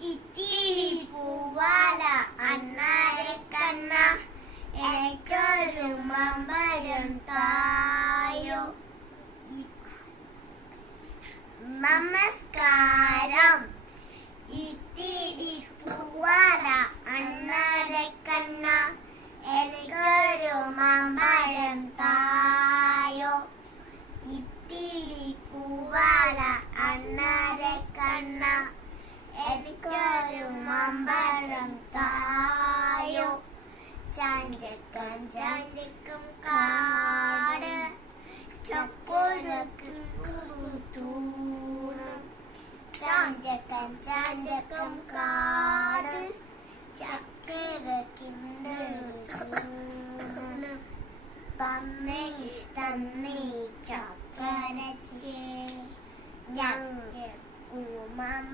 ഇത്തിരി പൂവാല അണ്ണാരക്കണ്ണ എനിക്കൊരു മമ്പരം തായോ. നമസ്കാരം. ഇത്തിരി പൂവാല അണ്ണാരക്കണ്ണ എനിക്കൊരു മമ്പരം തായോ. ഇത്തിരി പൂവാല അണ്ണാരക്കണ്ണ എനിക്കൊരു മമ്പഴം തായോ. ചാഞ്ചക്കം ചാഞ്ചക്കം കാട് ചപ്പുരക്കും തൂണം. ചാഞ്ചക്കം ചാഞ്ചക്കം കാട് ചക്കരക്കിണ്ട് തൂണം. തന്നേ തന്നേ ചക്കരച്ചേ ഞങ്ങൾക്കുമ